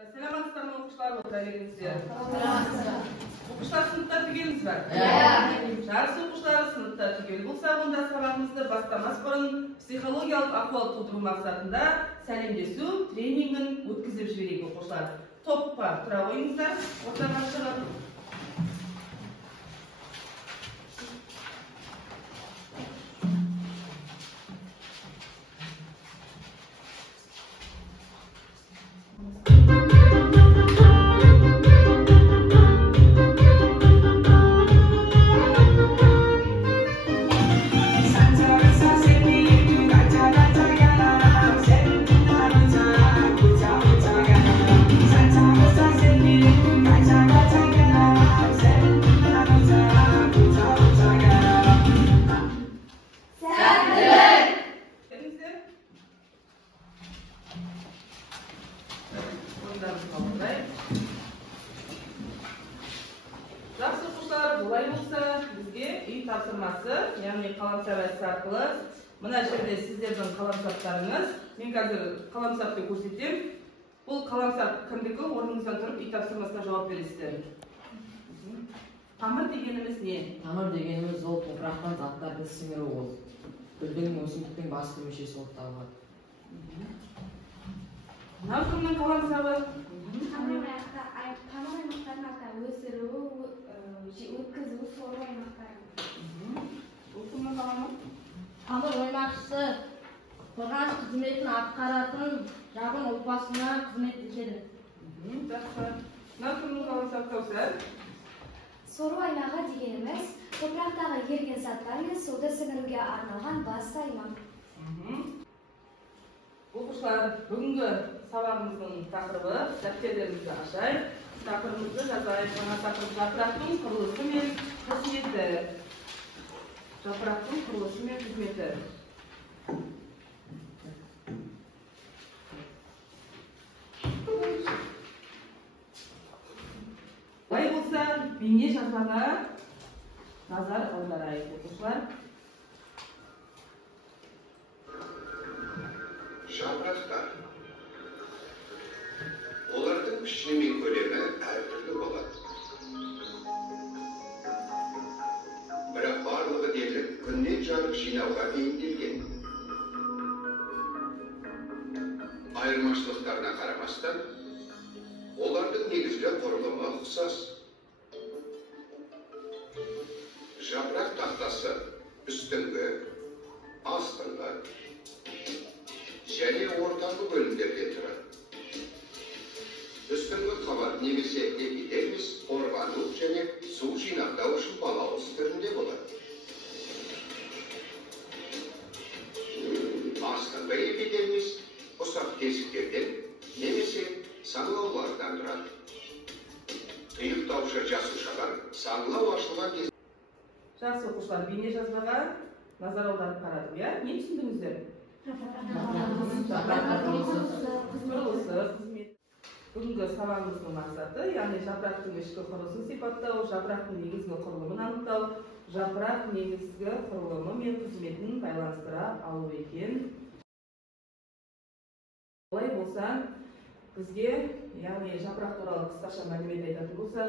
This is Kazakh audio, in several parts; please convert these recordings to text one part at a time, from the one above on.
Selamünaleyküm okuşlar oturabilirsiniz. Okuşlar sınıfta tügeliniz var. Жарысы оқушылары сыныпта түгел болса, онда сабағымызды бастамас бұрын психологиялық ахуал тудыру мақсатында сәлемдесу тренингін өткізіп жіберейік оқушылар. Топқа тұра қойыңыздар, ортаға шығып. Жақсы оқушылар, бұлай болса, бізге үй тапсырмасы, яғни қаламсап арқылы. Мына жерде сіздердің қаламсаптарыңыз. Мен қазір қаламсапты көрсетем. Бұл қаламсап кімдікі? Орныңыздан тұрып үй тапсырмасына жауап бересіздер. Тамыр дегеніміз не? Тамыр дегеніміз ол топырақтан заттарды сіңіру ол. Гүлдің өсімдіктің басты мүшесі болып табылады. Мынау кімнің қаламсабы? Тамыр аймақтарын өсіру, өткізу, сору аймақтарын. Бұл кімнің қаламы? Тамыр оймақшысы қорғаныс қызметін атқаратын жағын ұлпасына қызмет етеді. Жақсы. Мынау кімнің қаламсапы? Сору аймағы дегеніміз топырақтағы еріген заттар мен суды сіңіруге арналған басты аймақ. Оқушылар, бүгінгі сабағымыздың тақырыбы, дәптерлерімізді ашайық. Тақырыбымызды жазайық. Жаңа тақырып жапырақтың құрылысы мен қызметі. Жапырақтың құрылысы мен қызметі. Бұлай болса, бейне жазбаға назар аударайық, оқушылар. Жапырақтар. Олардың пішіні мен көлемі әртүрлі болады. Бірақ барлығы дерлік күннен жарық жинауға бейімделген. Айырмашылықтарына қарамастан, олардың негізгі құрылымы ұқсас. Жапырақ тақтасы үстіңгі, астыңғы және ортаңғы бөлімдерде тұрады. Үстіңгі қабат немесе эпидермис қорғану және су жинақтау үшін балауыз түрінде болады. Астыңғы эпидермис ұсақ тесіктерден немесе саңылаулардан тұрады. Тұйықтаушы жасушалар саңылау ашылған кезде. Жақсы оқушылар, бейне жазбаға назар аударып қарадық, иә? Не түсіндіңіздер? Құрылысы, қызмет. Бүгінгі сабағымыздың мақсаты, яғни жапырақтың ішкі құрылысын сипаттау, жапырақтың негізгі құрылымын анықтау, жапырақ негізгі құрылымы мен қызметін байланыстыра алу екен. Олай болса, бізге, яғни жапырақ туралы қысқаша мәлімет айтатын болса,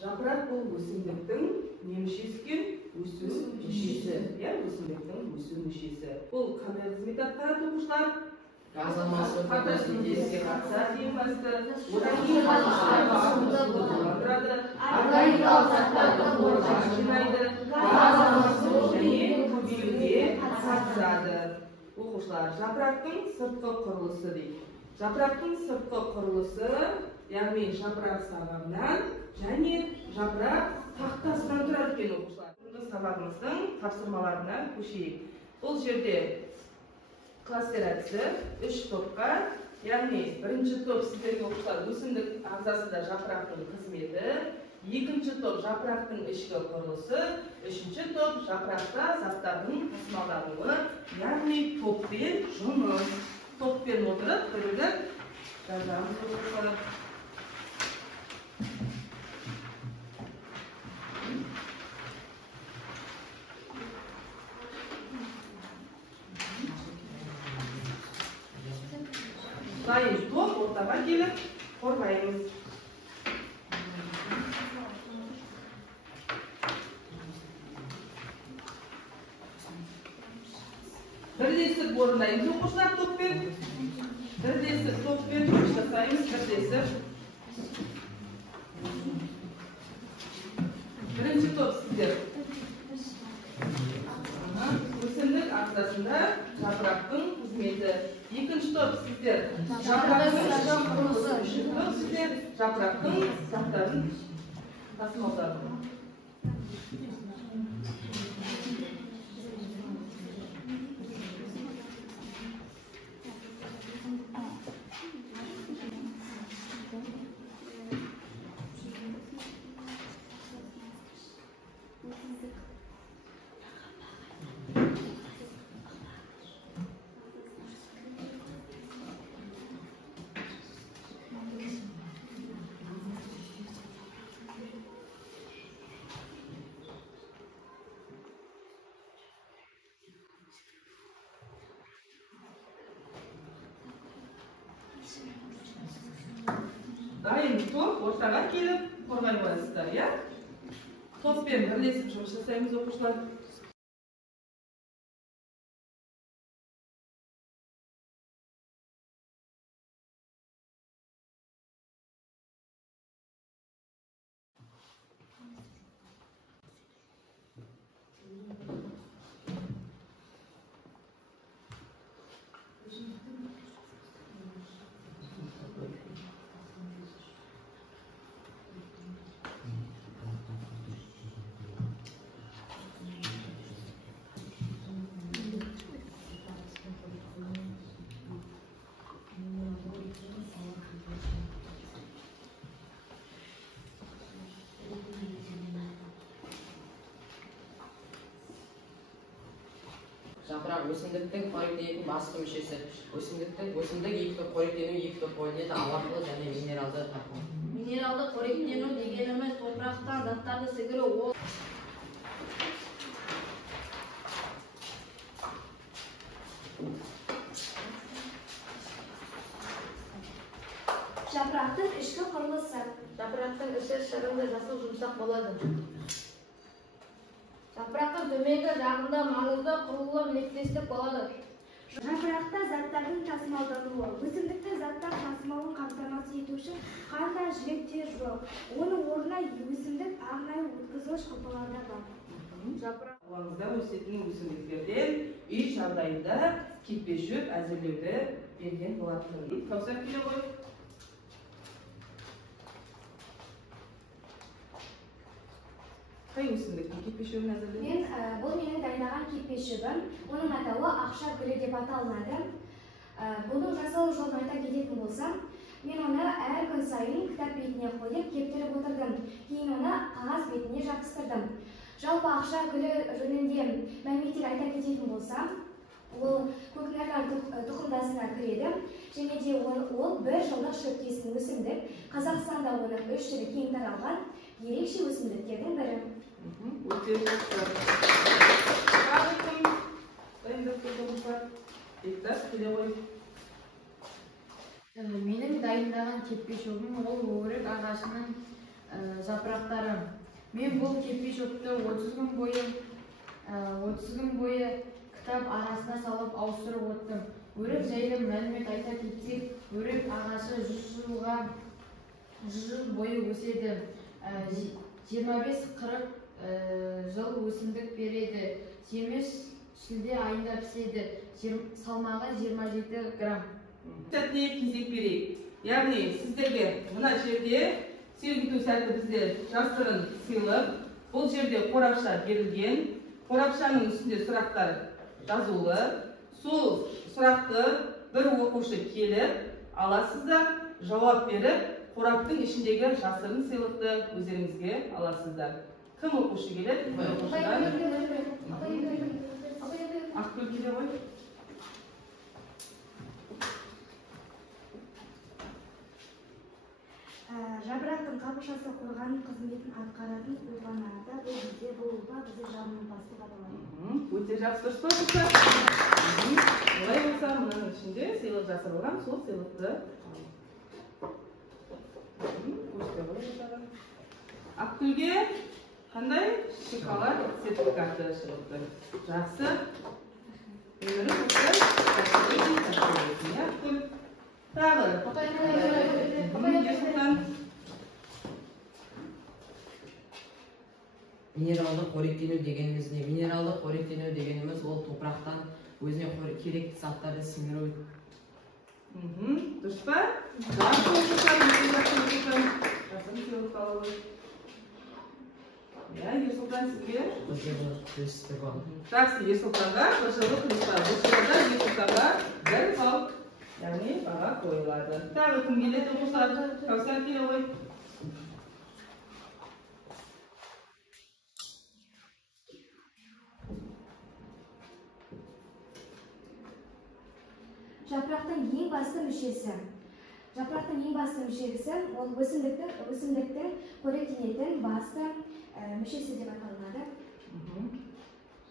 жапырақ бұл өсімдіктің не мүшесі екен? Өсу мүшесі. Өсімдіктің өсу мүшесі. Бұл қандай қызмет атқарады оқушылар? Газ алмасу, фотосинтезге қатысады ең басты. Одан кейін суды буландырады, органикалық заттарды қорғап жинайды, газ алмасу және көбеюге қатысады. Оқушылар, жапырақтың сыртқы құрылысы дейді. Жапырақтың сыртқы құрылысы, яғни жапырақ сабағынан және жапырақ тақтасынан тұрады екен оқушылар. Бүгінгі сабағымыздың тапсырмаларына көшейік. Бұл жерде кластер әдісі 3 топқа, яғни бірінші топ сіздерге оқушылар өсімдік ағзасында жапырақтың қызметі, екінші топ жапырақтың ішкі құрылысы, үшінші топ жапырақта заттардың тасымалдануы, яғни топпен жұмыс. Топпен отырып, бірігіп жазамыз оқушылар. Дайын топ ортаға келіп, қорғаймыз. Бірлесіп орындаймыз оқушылар топпен. Бірлесіп топпен жұмыс жасаймыз, бірлесіп. Бірінші топ сіздер. Өсімдік ағзасында жапырақтың қызметі. Екінші топ сіздер. Жапырақтың құрылысы. Үшінші топ сіздер. Жапырақтың заттарын тасымалдау. Дайын топ ортаға келіп қорғай қоясыздар, иә? Топпен бірлесіп жұмыс жасаймыз оқушылар. Жапырақ өсімдіктің қоректенетін басты мүшесі. Өсімдік екі топ қоректену, екі топ бөлінеді, ауа және минералды тарту. Минералды қоректену дегеніміз топырақтан заттарды сіңіру, ол Жапырақтың ішкі құрылысы. жапырақтың іші шығынды жасыл жұмсақ болады. Жапырақтың төменгі жағында маңызды құрылым нектестік болады. Жапырақта заттардың тасымалдануы. Өсімдіктің заттар тасымалын қамтамасыз ету үшін қандай жіліктер жоқ. Оның орнына өсімдік арнайы өткізгіш құбырларда бар. Алаңызда өсетін өсімдіктерден үй жағдайында кетпе-шөп әзірлеуді берген болатын. Каусар келе ғой. Қай өсімдіктің кетпе-шөбін әзірлеу? Бұл менің дайындаған кетпе-шөбім. Оның атауы ақша гүлі деп аталынады. Бұның жасалу жолын айта кететін болсам, мен оны әр күн сайын кітап бетіне қойып кептіріп отырдым. Кейін оны қағаз бетіне жабыстырдым. Жалпы ақша гүлі жөнінде мәліметтер айта кететін болсам, ол көкнарлар тұқымдасына кіреді және де ол бір жылдық шөптесін өсімдік. Қазақстанда оны 3 түрі кең таралған ерекше өсімдіктердің бірі. Өте жақсы. Тағы кім дайындап тұрдыңыз бар? Бектас келе ғой. Менің дайындаған кетпе-шөбім ол өрік ағашының жапырақтары. Мен бұл кетпе-шөпті 30 күн бойы кітап арасына салып ауыстырып отырдым. Өрік жайлы мәлімет айта кетсек, өрік ағашы 100 жыл бойы өседі. 25-40 жыл өсімдік береді. Жеміс шілде айында піседі. Салмағы 27 грамм. Сәтіне кезек берейік. Яғни сіздерге мына жерде сергіту сәті бізде жасырын сыйлық. Бұл жерде қорапша берілген. Қорапшаның үстінде сұрақтар жазулы. Сол сұрақты бір оқушы келіп аласыздар, жауап беріп, қораптың ішіндегі жасырын сыйлықты өздеріңізге аласыздар. Кім оқушы келеді? Ақгүл келе ғой. Жапырақтың қабықшасы қорғану қызметін атқаратын ұлпанада бұл ұлпа бізде жағымпаздық аталады. Өте жақсы дұрыс па болса? Олай болса, мынаның ішінде сыйлық жасырылған, сол сыйлықты Ақгүлге қандай шоколад сертификаты шығыпты? Жақсы. Өмірі құтты. Ақгүл. Тағы. Ерсұлтан. Минералды қоректену дегеніміз не? Минералды қоректену дегеніміз ол топырақтан өзіне керекті заттарды сіңіру. Дұрыс па? Жақсы оқушылар, Ерсұлтан сізге? Жақсы, Ерсұлтанға қылшылы қылыштар. Бұл сұрада Ерсұлтанға 1 балл, яғни баға қойылады. Тағы кім келеді оқушылар? Кәусар келе ғой. Жапырақтың ең басты мүшесі. Жапырақтың ең басты мүшесі ол өсімдіктің қоректенетін басты мүшесі деп аталынады.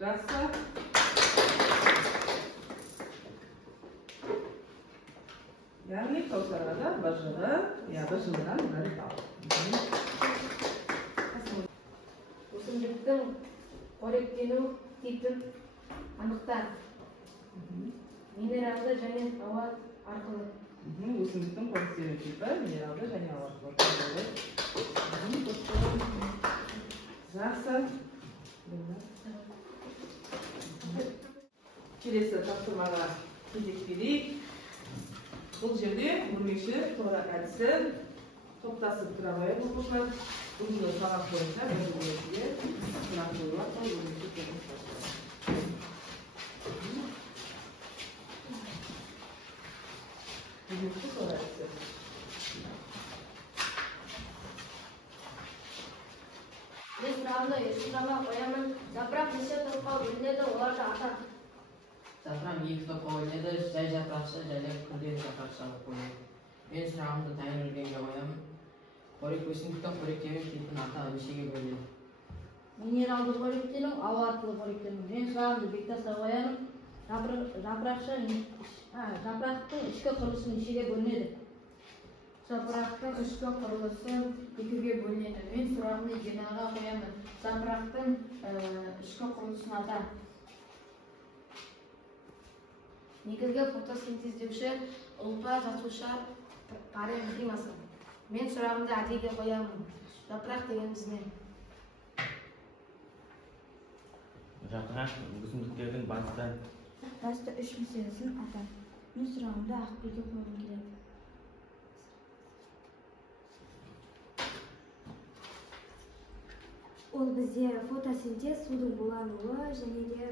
Жақсы. Яғни Кәусарға да бажығы, бажығынан 1 балл. Өсімдіктің қоректену типін анықтар. Минералды және ауа арқылы. Өсімдіктің қоректену типі минералды және ауа арқылы. Жақсы. Келесі тапсырмаға кезек берейік. Бұл жерде өрмекші тура әдісі топтасып тұра қояды оқушылар. Бүгінгі сабақ бойынша бір-біріне сұрақ қойылады, өрмекші топтасып. Өрмекші тура әдісі. Мен сұрағымда Ерсұлтанға қоямын. Жапырақ неше топқа бөлінеді, оларды атап. Жапырақ 2 топқа бөлінеді, жай жапырақшы және күрделі жапырақшы алып қойылады. Мен сұрағымды Тайнургенге қоямын. Өсімдіктің қоректену типін ата нешеге бөлінеді? Минералды қоректену, ауа арқылы қоректену. Мен сұрағымды Бектасқа қоямын. Жапырақтың ішкі құрылысы нешеге бөлінеді? Жапырақтың ішкі құрылысы 2-ге бөлінеді. Мен сұрағымды Динаға қоямын. Жапырақтың ішкі құрылысын ата. Негізгі фотосинтездеуші ұлпа жасуша паренхимасы. Мен сұрағымды Әділге қоямын. Жапырақ дегеніміз не? Жапырақ өсімдіктердің басты 3 мүшесін ата. Мен сұрағымды Ақгүлге қойғым келеді. Ол бізде фотосинтез, судың булануы және де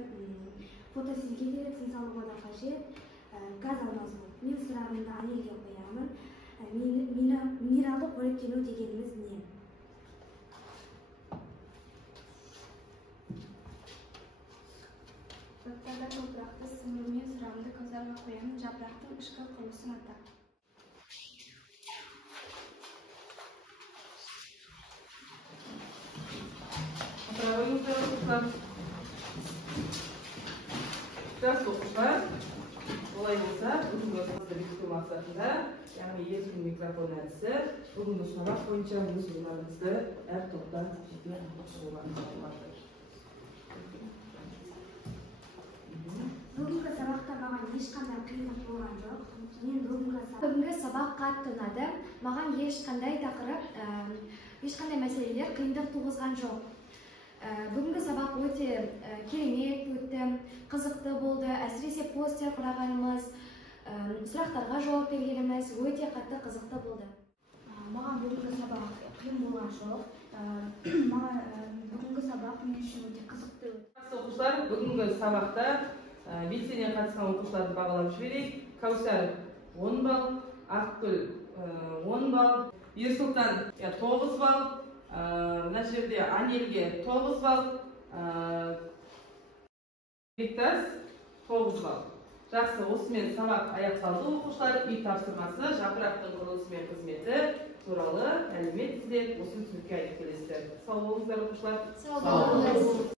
фотосинтезге денсаулығына қажет газ алмасу. Мен сұрағымды Әйелге қоямын. Минералды қоректену дегеніміз не? Заттарда топырақты сіңіру. Мен сұрағымды Кәусарға қоямын. Жапырақтың ішкі құрылысын ата. Жақсы оқушылар, олай болса, бүгінгі сабақты бекіту мақсатында, яғни ертең микрофон әдісі, бүгінгі сабақ бойынша өз ойларыңызды әр топтан жеке шығуға ұмтылыңыздар. Бүгінгі сабақта маған ешқандай қиындық болған жоқ. Мен бүгінгі сабақ қатты ұнады. Маған ешқандай тақырып, ешқандай мәселелер қиындық туғызған жоқ. Бүгінгі сабақ өте керемет өтті, қызықты болды. Әсіресе постер құрағанымыз, сұрақтарға жауап бергеніміз өте қатты қызықты болды. Маған бүгінгі сабақ қиын болған жоқ. Бүгінгі сабақ мен үшін өте қызықты өтті. Оқушылар, бүгінгі сабақта белсене қатысқан оқушыларды бағалап жіберейік. Кәусар 10 балл, Ақгүл 10 балл, Ерсұлтан 9 балл, мына жерде Анелге 9 балл, Бектас 9 балл. Жақсы, осымен сабақ аяқталды оқушылар. Үй тапсырмасы жапырақтың құрылысы мен қызметі туралы мәлімет іздеп осы түсінікке айтып келесіздер. Сау болыңыздар оқушылар. Сау болыңыз.